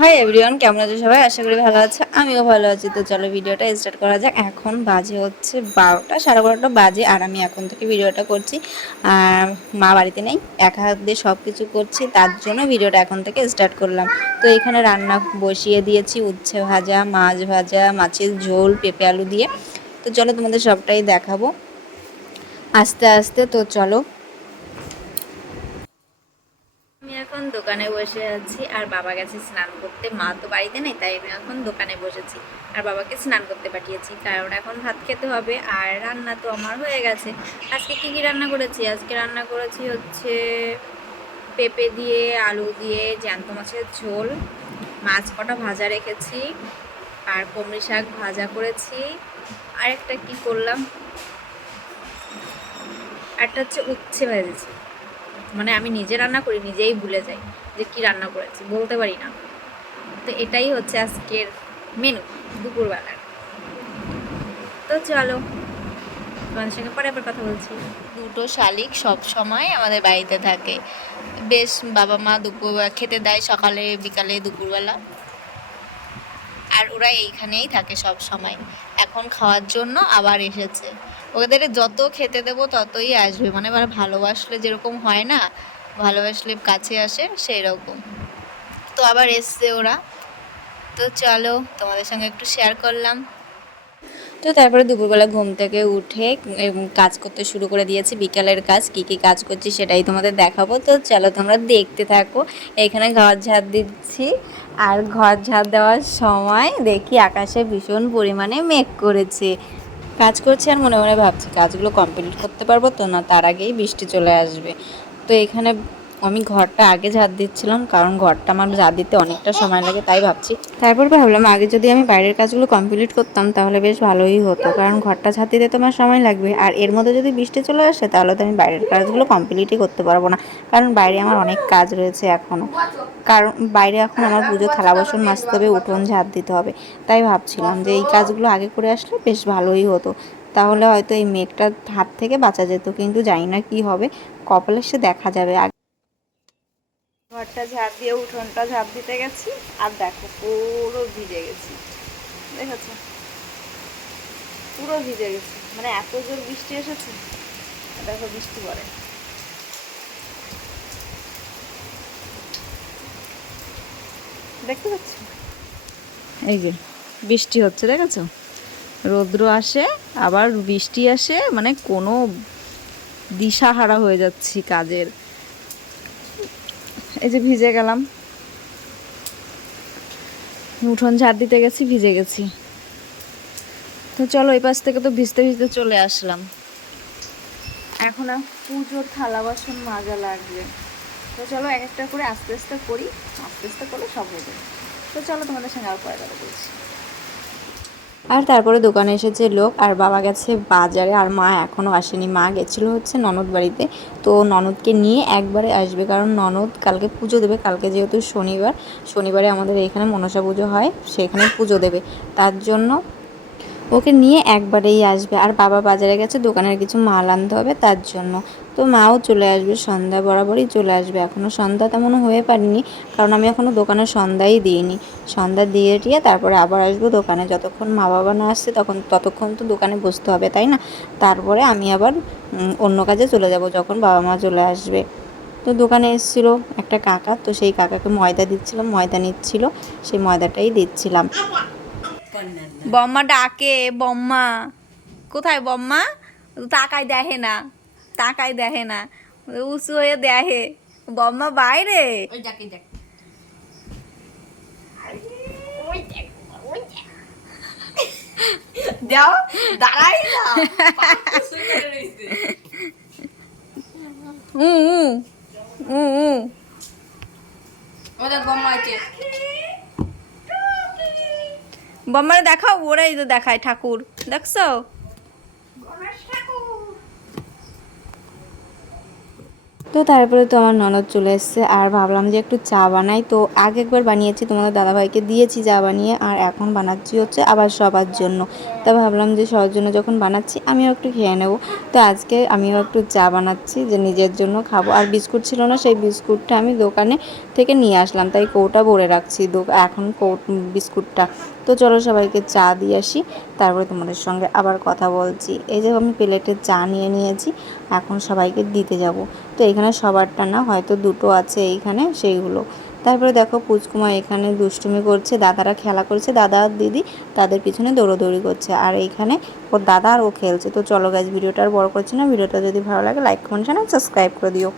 Hi everyone, কেমন আছো সবাই? আশা করি ভালো আছে, আমিও ভালো আছি। তো চলো ভিডিওটা স্টার্ট করা যাক। এখন বাজে হচ্ছে 12টা, 12:30 বাজে, আর আমি এখন থেকে ভিডিওটা করছি। আর মা বাড়িতে নেই, একা হাত দিয়ে সব কিছু করছি, তার জন্য ভিডিওটা এখন থেকে স্টার্ট করলাম। তো এখানে রান্না বসিয়ে দিয়েছি, উচ্ছে ভাজা, মাছ ভাজা, মাছের ঝোল, পেঁপে আলু দিয়ে। তো চলো তোমাদের সবটাই দেখাবো আস্তে আস্তে। তো চলো, আমি এখন দোকানে বসে আছি আর বাবা গেছে স্নান করতে। মা তো বাড়িতে নেই, তাই আমি এখন দোকানে বসেছি আর বাবাকে স্নান করতে পাঠিয়েছি, কারণ এখন ভাত খেতে হবে। আর রান্না তো আমার হয়ে গেছে। আজকে কী কী রান্না করেছি? আজকে রান্না করেছি হচ্ছে পেঁপে দিয়ে, আলু দিয়ে, জ্যান্ত মাছের ঝোল, মাছ কটা ভাজা রেখেছি, আর কুমড়ি শাক ভাজা করেছি। আর একটা কী করলাম, একটা হচ্ছে উচ্ছে ভেজেছি। মানে আমি নিজে রান্না করি, নিজেই ভুলে যাই যে কি রান্না করেছি, বলতে পারি না। তো এটাই হচ্ছে আজকের মেনু দুপুরবেলার। তো চলো, তোমাদের সঙ্গে পরে আবার কথা বলছি। দুটো শালিক সব সময় আমাদের বাড়িতে থাকে। বেশ, বাবা মা দুপুর খেতে দেয় সকালে, বিকালে, দুপুরবেলা। আর ওরা এইখানেই থাকে সব সময়। এখন খাওয়ার জন্য আবার এসেছে। ওদের যত খেতে দেবো ততই আসবে, মানে ভালোবাসলে যেরকম হয় না, ভালোবাসলে কাছে আসে সেই রকম। তো আবার এসছে ওরা। তো চলো, তোমাদের সঙ্গে একটু শেয়ার করলাম। তো তারপরে দুপুরবেলা ঘুম থেকে উঠে কাজ করতে শুরু করে দিয়েছি। বিকালের কাজ, কী কী কাজ করছি সেটাই তোমাদের দেখাবো। তো চলো তোমরা দেখতে থাকো। এখানে ঘর ঝাড় দিচ্ছি, আর ঘর ঝাড় দেওয়ার সময় দেখি আকাশে ভীষণ পরিমাণে মেঘ করেছে। কাজ করছি আর মনে মনে ভাবছি কাজগুলো কমপ্লিট করতে পারবো তো না, তার আগেই বৃষ্টি চলে আসবে। তো এখানে আমি ঘরটা আগে ঝাড় দিচ্ছিলাম, কারণ ঘরটা আমার ঝাড় দিতে অনেকটা সময় লাগে, তাই ভাবছি। তারপর ভাবলাম আগে যদি আমি বাইরের কাজগুলো কমপ্লিট করতাম তাহলে বেশ ভালোই হতো, কারণ ঘরটা ঝাড় দিতে তো আমার সময় লাগবে। আর এর মধ্যে যদি বৃষ্টি চলে আসে তাহলে তো আমি বাইরের কাজগুলো কমপ্লিটই করতে পারবো না, কারণ বাইরে আমার অনেক কাজ রয়েছে এখনও। কারণ বাইরে এখন আমার পুজো থালা বাসন মাজতে হবে, উঠোন ঝাড় দিতে হবে। তাই ভাবছিলাম যে এই কাজগুলো আগে করে আসলে বেশ ভালোই হতো, তাহলে হয়তো এই মেঘটার হাত থেকে বাঁচা যেত। কিন্তু জানি না কি হবে, কপালে সে দেখা যাবে। ঘরটা ঝাড় দিয়ে উঠোনটা ঝাড় দিতে গেছি, আর দেখো পুরো ভিজে গেছি। দেখেছো, পুরো ভিজে গেছি, মানে এত জোর বৃষ্টি এসেছে। দেখো বৃষ্টি পড়ে, দেখতে পাচ্ছ? এই যে বৃষ্টি হচ্ছে, দেখেছো? রৌদ্র আসে আবার বৃষ্টি আসে, মানে কোনো দিশাহারা হয়ে যাচ্ছি কাজের। এই যে ভিজে গেলাম, উঠোন ঝাড় দিতে গেছি, ভিজে গেছি। তো চলো, এই পাশ থেকে তো ভিজতে ভিজতে চলে আসলাম। এখন পুজোর থালা বাসন মাজা লাগবে। তো চলো এক একটা করে আস্তে আস্তে করি, আস্তে আস্তে করলে সব হয়ে যাবে। তো চলো তোমাদের সঙ্গে আর পরে কথা বলছি। আর তারপরে দোকানে এসেছে লোক, আর বাবা গেছে বাজারে, আর মা এখনও আসেনি। মা গেছিলো হচ্ছে ননদ বাড়িতে। তো ননদকে নিয়ে একবারে আসবে, কারণ ননদ কালকে পুজো দেবে। কালকে যেহেতু শনিবার, শনিবারে আমাদের এখানে মনসা পুজো হয়, সেখানে পুজো দেবে, তার জন্য ওকে নিয়ে একবারেই আসবে। আর বাবা বাজারে গেছে দোকানের কিছু মাল আনতে হবে, তার জন্য। তো মাও চলে আসবে, সন্ধ্যা বরাবরই চলে আসবে। এখনও সন্ধ্যা তেমনও হয়ে পারিনি, কারণ আমি এখনও দোকানে সন্ধ্যাই দিইনি। সন্ধ্যা দিয়ে টিয়ে তারপরে আবার আসবো দোকানে। যতক্ষণ মা বাবা না আসছে ততক্ষণ তো দোকানে বসতে হবে, তাই না? তারপরে আমি আবার অন্য কাজে চলে যাব যখন বাবা মা চলে আসবে। তো দোকানে এসেছিলো একটা কাকা, তো সেই কাকাকে ময়দা দিচ্ছিলাম, ময়দা নিচ্ছিল, সেই ময়দাটাই দিচ্ছিলাম। বম্মা ডাকে, বম্মা কোথায়? বম্মা তাকাই দেখে না, তাকাই দেখে না, উঁচু হয়ে দেখে। বম্মা বাইরে। দাও দাঁড়াই না উ উ উ উ ওদের বম্মা আছে। বম্মারে দেখাও, ওরাই তো দেখায় ঠাকুর, দেখছো? তো তারপরে তো আমার ননদ চলে এসছে, আর ভাবলাম যে একটু চা বানাই। তো আগে একবার বানিয়েছি, তোমাদের দাদাভাইকে দিয়েছি চা বানিয়ে, আর এখন বানাচ্ছি হচ্ছে আবার সবার জন্য। তা ভাবলাম যে সবার জন্য যখন বানাচ্ছি আমিও একটু খেয়ে নেব। তো আজকে আমিও একটু চা বানাচ্ছি যে নিজের জন্য খাবো। আর বিস্কুট ছিল না, সেই বিস্কুটটা আমি দোকানে থেকে নিয়ে আসলাম, তাই কৌটা ভরে রাখছি এখন বিস্কুটটা। তো চলো সবাইকে চা দিয়ে আসি, তারপরে তোমাদের সঙ্গে আবার কথা বলছি। এই যে আমি প্লেটে চা নিয়ে নিয়েছি, এখন সবাইকে দিতে যাব। তো এখানে সবারটা না, হয়তো দুটো আছে এইখানে, সেইগুলো। তারপরে দেখো পুচকুমা এখানে দুষ্টুমি করছে, দাদারা খেলা করছে, দাদা আর দিদি তাদের পিছনে দৌড়োদৌড়ি করছে, আর এইখানে ওর দাদা আর ও খেলছে। তো চলো গাইজ, ভিডিওটা আর বড় করছি না। ভিডিওটা যদি ভালো লাগে লাইক কমেন্ট সাবস্ক্রাইব করে দিও।